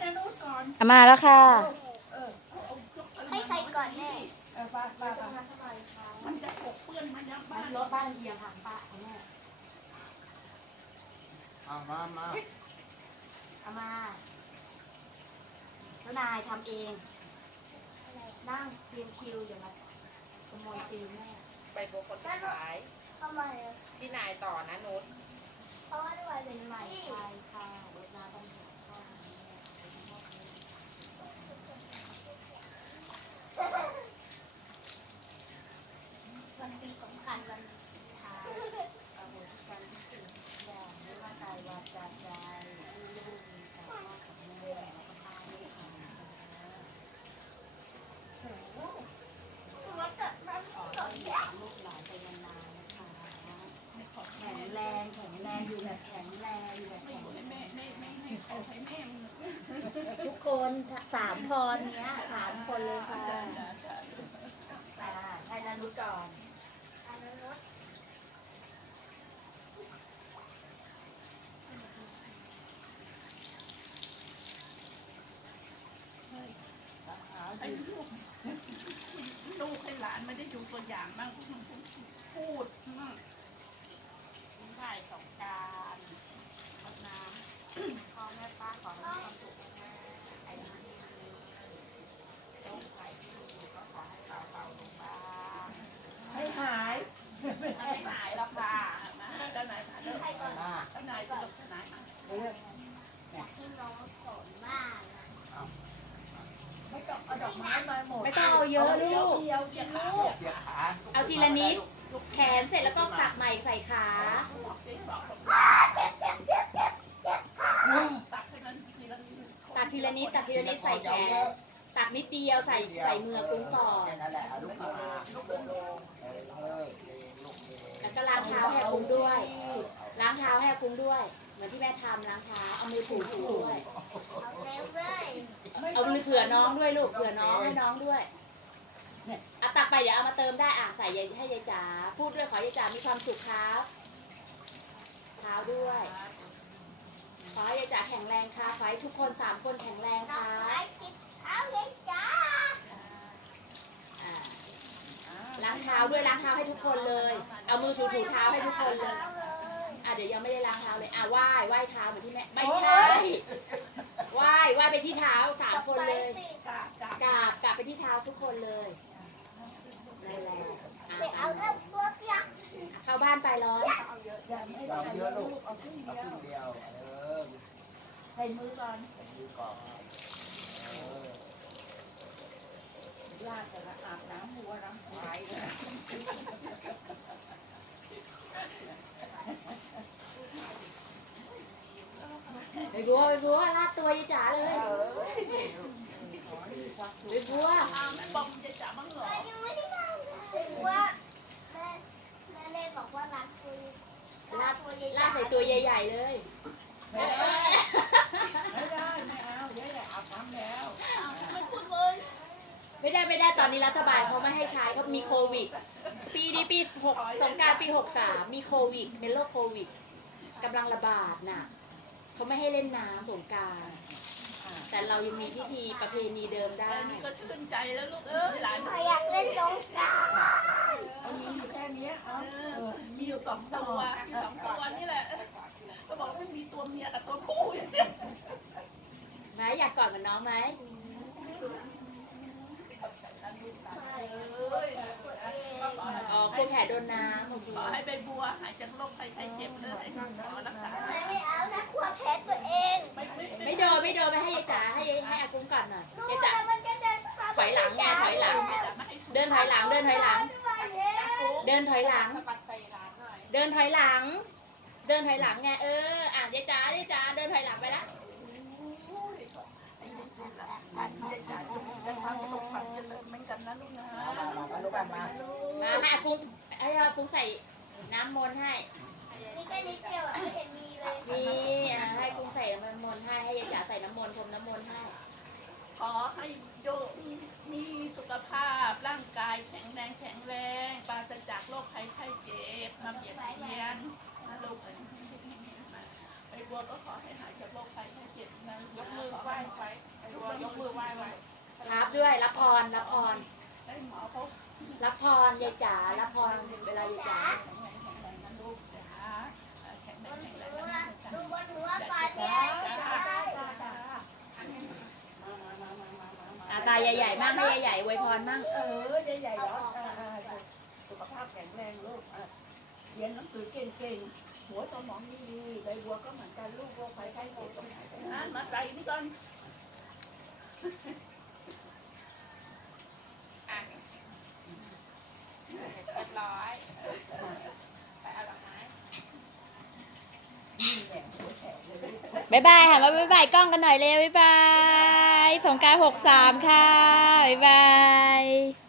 ให้นามาแล้วค่ะ ให้ใครก่อนแม่มันจะปกเปื้อนมันยังบ้านรถบ้านเฮียค่ะป้าแม่เอามามาเอามาแล้วนายทำเอง นั่งเรียงคิวอย่ามาขโมยฟิลแม่ ไปโบกคนสุดท้ายเข้ามที่นายต่อนะนุชเพราะว่าด้วยเป็นใหม่ใช่ค่ะรถนาต้องหาข้าวให้แม่ วันปีสำคัญวันท้าย เอาโหสิกรรมทุกสิ่งทุกอย่างไม่ว่ากายวาจาใจที่ลูกมีต่อพ่อกับแม่แล้วก็พาลูกทำนะ รถจัดน้ำ ขอ ส ให้ ด อยู่กับลูกหลานไปนานๆนะคะแข็งแรงแข็งแรงอยู่แบบแข็งแรงอยู่แบบ ไม่ แข็ง ให้ แร แม่ ง ไม่ไม่ให้ขอให้แม่มึง ทุกคนสามพร เนี้ยสามคนเลยค่ะอ่าให้นานุก่อนอันนั้นรถให้ลูกลูกให้หลานไม่ได้ดูตัวอย่างบ้างพูดมั่งได้สองการดน้ พ่อแม่ป้าขอให้มีความสุขมากๆไอ้นั่นนี่คือต้องใส่ที่ลูกก็ขอให้เบาๆลงบ้างำให้หายไม่หายหรอกค่ะนะเจ้านายถาเรื่องใครก่อนมาเจ้านายสนุกสนานอะอยากให้น้องสอนมากนะไม่ต้องเอาดอกไม้มาหมดไม่ต้องเอาเยอะลูก เดียวเดียวลูกเสียขาเอาทีละนิด แขนเสร็จแล้วก็ตักใหม่ใส่ขาบอกสิบอกผมตักให้มันทีละนิดตักทีละนิดตักทีละนิดใส่แขนตักนิดเดียวใส่ใส่มือกุ้งก่อน แค่นั้นแหละเอาลูกมาลูกลงเออเออเองลู กเองแล้วก็ล้างเท้าให้อากุ้งด้วย ล้างเท้าให้อากุ้งด้วย เหมือนที่แม่ทำล้างเท้า เอามือถูถูด้วยเอาเร็วเลยเอามือเผื่อน้องด้วยลูก เผื่อน้องให้น้องด้วยเอาตักไปเดี๋ยวเอามาเติมได้อะใส่ยายให้ยายจ๋า พูดด้วยขอยายจ๋ามีความสุขครับเท้าด้วย ขอให้ยายจ๋าแข็งแรงค่ะ ขอให้ทุกคนสามคนแข็งแรงดอค่ะกไม้ติดเท้าเลยจ้าอ่าล้างเท้าด้วยล้างเท้าให้ทุกคนเลย เอามือถูถูเท้าให้ทุกคนเลยอะเดี๋ยวยังไม่ได้ล้างเท้าเลยอะไหว้ไหว้เท้าเหมือนที่แม่ไม่ใช่ไหว้ไหว้ไปที่เท้าสามคนเลยจ้าจ้ากราบกราบไปที่เท้าทุกคนเลยนั่นแหละอะไปเอาเรื่องพวกยักษ์เข้าบ้านไปร้อนเอาเยอะอย่าไม่เราได้เยอะลูกเอาครึ่งเอาเดียครึ่วงเดียวเออใส่มือก่อนใส่มือก่อน เออลาดแต่ละอาบน้ำวัวน้ำควายนะไปบัวไปบัวลาดตัวยายจ๋าเลยไปบัวอ้าวบอมจะจับมั้งเหรอยังไม่ได้ทำเลยว่าแม่แม่เล่บอกว่าร้านคุยลาดลาดใส่ตัวใหญ่ๆเลย ไม่ได้ไม่ได้ไม่เอาเดี๋ยวอย่าอาบน้ำแล้วไม่พูดเลย ไม่ได้ไม่ได้ตอนนี้รัฐบาลเขาไม่ให้ใช้เขามีโควิด ปีนี้ปีหกสงกรารปีหกสามมีโควิดเป็นโรคโควิดกำลังระบาดน่ะเขาไม่ให้เล่นน้ำสงกรารแต่เรายังมีพิธีประเพณีเดิมได้อันนี้ก็ชื่นใจแล้วลูกเอ้ยหลานใครอยากเล่นสงกรานต์เอามีอยู่แค่เนี้ยเอาเออมีอยู่สองตัวมีสองตัวนี่แหละ ก็บอกว่ามีตัวเมียกับตัวผู้อย่างเนี้ย ไหมอยากกอดเหมือนน้องไหมเอ้ยอ๋อกลัวแผลโดนน้ำโอเคขอให้ใบบัวหายจากโรคภัยไข้เจ็บเลยขอรักษาทำไมไม่เอานะกลัวแพ้ตัวเองไม่ไม่ไม่โดนไม่โดนไปให้ยายจ๋าให้ยายให้อากุ้งก่อนหน่อยรู้ยายจ๋าแล้วมันจะเดินเข้าถอยหลังไงถอยหลัง เดินถอยหลังเดินถอยหลัง เดินถอยหลังปัดใส่ร้านหน่อยเดินถอยหลัง เดินถอยหลังไงเอออะยายจ๋ายายจ๋าเดินถอยหลังไปละอันนี้จะจ่ายจะ ทำตกฝันเจริญเหมือนกันนะลูกนะมามามาลูกบ้านมามาให้อากุ้งให้อากุ้งใส่น้ำมนต์ให้ นี่แค่นิดเดียวอะไม่เห็นมีเลยมีอะให้กุ้งใส่น้ำมนต์ให้ ให้ยายจ๋าใส่น้ำมนต์พรมน้ำมนต์ให้ ขอให้โยมีมีสุขภาพร่างกายแข็งแรงแข็งแรงปราศจากโรคภัยไข้เจ็บมาเบียดเบียนนะลูกไปบัวก็ขอให้หายจากโรคภัยไข้เจ็บนะยกมือไหว้ไปรับพรรับพรให้หมอ เขารับพรยายจ๋ารับพรเวลายายจ๋าแข็งแรงแข็งแรงนะลูกจ๋าแข็งแรบงนแข็งแรหังวนะดูบนหัวจ๋าก่อนจ๋าเนี่ยจ๋าได้จ๋าจ๋ามามามามามามาอ่าตาใหญ่ๆมั่งให้ใหญ่ๆอวยพรมั่งเออใหญ่ๆเหรออ่าอ่าสุขภาพแข็งแรงลูกเรียนหนังสือเก่งๆ หัวสมองดีๆใบบัวก็เหมือนกันลูกโรคภัยไข้เจ็บตรงไหนตรงนั้นมาใส่นี่ก่อน อะเร้อยไปเอาดอกไม้บ๊ายบายค่ะมาบ๊ายบายกล้องกันหน่อยเร็วบ๊ายบายสงการหกสามค่ะบ๊ายบาย